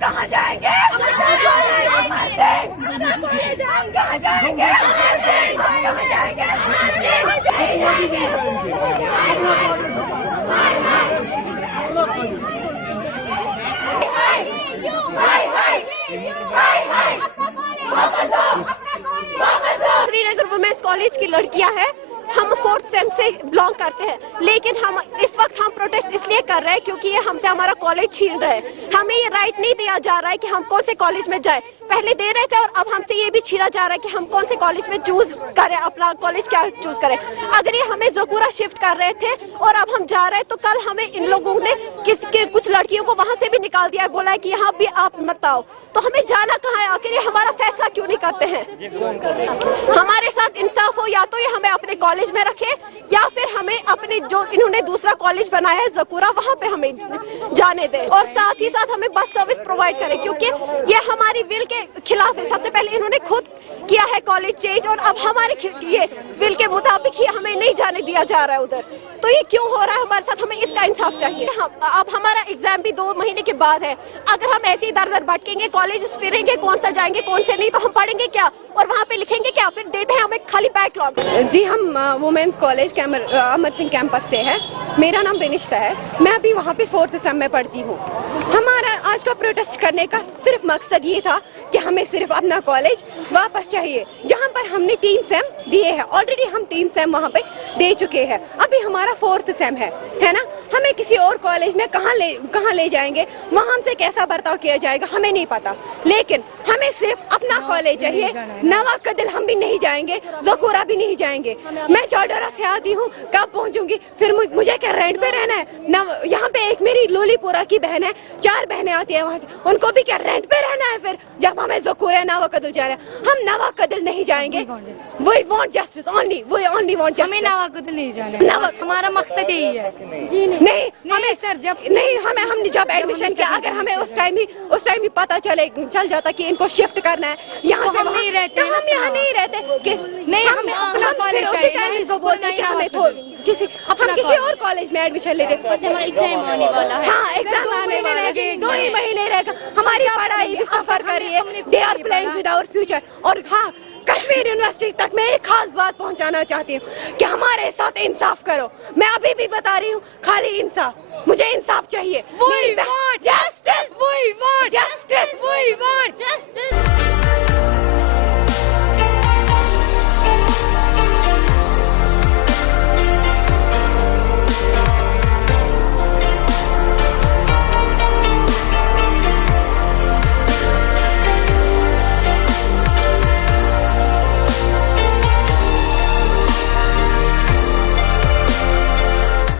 کہاں جائیں گے؟ श्रीनगर वुमेन्स कॉलेज की लड़कियां हैं, हम 4th सेम से बिलोंग करते हैं, लेकिन हम इस वक्त हम प्रोटेस्ट इसलिए कर रहे हैं क्योंकि ये हमसे हमारा कॉलेज छीन रहे हैं। हमें ये राइट नहीं दिया जा रहा है कि हम कौन से कॉलेज में जाए, पहले दे रहे थे और अब हमसे ये भी छीना जा रहा है कि हम कौन से कॉलेज में चूज करें, अपना कॉलेज क्या चूज करें। अगर ये हमें ज़कूरा शिफ्ट कर रहे थे और अब हम जा रहे हैं तो कल हमें इन लोगों ने कुछ लड़कियों को वहाँ से भी निकाल दिया है, बोला है कि यहाँ भी आप मत आओ। तो हमें जाना कहाँ है? आखिर ये हमारा फैसला क्यों नहीं करते हैं? हमारे साथ इंसाफ हो, या तो ये हमें अपने कॉलेज में रखे या फिर हमें अपने जो इन्होंने दूसरा कॉलेज बनाया है ज़कूरा, वहाँ पे हमें जाने दें और साथ ही साथ हमें बस सर्विस प्रोवाइड करें, क्योंकि ये हमारी विल के खिलाफ है। सबसे पहले इन्होंने खुद किया है कॉलेज चेंज और अब हमारे ये विल के मुताबिक ही हमें नहीं जाने दिया जा रहा है उधर। तो ये क्यों हो रहा है हमारे साथ? हमें इसका इंसाफ चाहिए। अब हमारा एग्जाम भी 2 महीने के बाद है, अगर हम ऐसे ही दर दर भटकेंगे, कॉलेज फिरेंगे, कौन सा जाएंगे कौन से नहीं, तो हम पढ़ेंगे क्या और वहाँ पे लिखेंगे क्या? फिर देते हैं हमें खाली बैकलॉग। जी, हम women's college Amar Singh campus से है। मेरा नाम बेनिश्ता है, मैं अभी वहाँ पे 4th सेम में पढ़ती हूँ। हमारा आज का प्रोटेस्ट करने का सिर्फ मकसद ये था कि हमें सिर्फ अपना कॉलेज वापस चाहिए, जहाँ पर हमने 3 सेम दिए हैं। ऑलरेडी हम 3 सेम वहाँ पे दे चुके हैं, अभी हमारा 4th सेम है ना। हमें किसी और कॉलेज में कहाँ ले जाएंगे, वहाँ हमसे कैसा बर्ताव किया जाएगा हमें नहीं पता, लेकिन हमें सिर्फ अपना कॉलेज चाहिए। नवा कदल हम भी नहीं जाएंगे, ज़कूरा भी नहीं जाएंगे। मैं चौडोरा से आती हूँ, कब पहुँचूंगी? फिर मुझे क्या रेंट पे रहना है? यहाँ पे एक मेरी लोलीपुरा की बहन है, 4 बहनें आती हैं वहाँ से, उनको भी क्या रेंट पे रहना है? फिर जब हमें ज़कूरा नवा कदल जा रहे हैं, हम नवा कदल नहीं जाएंगे। We want justice only, we only want justice. हमें नवा कदल नहीं जाना, हमारा मकसद यही है। नहीं सर, हम जब एडमिशन किया, अगर हमें उस टाइम ही पता चल जाता कि इनको शिफ्ट करना है यहाँ से, हम नहीं रहते, तो हम यहाँ नहीं रहते कि नहीं, हमें अपना कॉलेज हम किसी और कॉलेज में एडमिशन लेते। हमारा एग्जाम आने वाला है। हाँ, एग्जाम आने वाला है, 2 ही महीने रहेगा। हमारी पढ़ाई भी सफर कर रही है, they are playing with our future. और हाँ, कश्मीर यूनिवर्सिटी तक मैं एक खास बात पहुंचाना चाहती हूँ कि हमारे साथ इंसाफ करो। मैं अभी भी बता रही हूँ, खाली इंसाफ, मुझे इंसाफ चाहिए। जस्टिस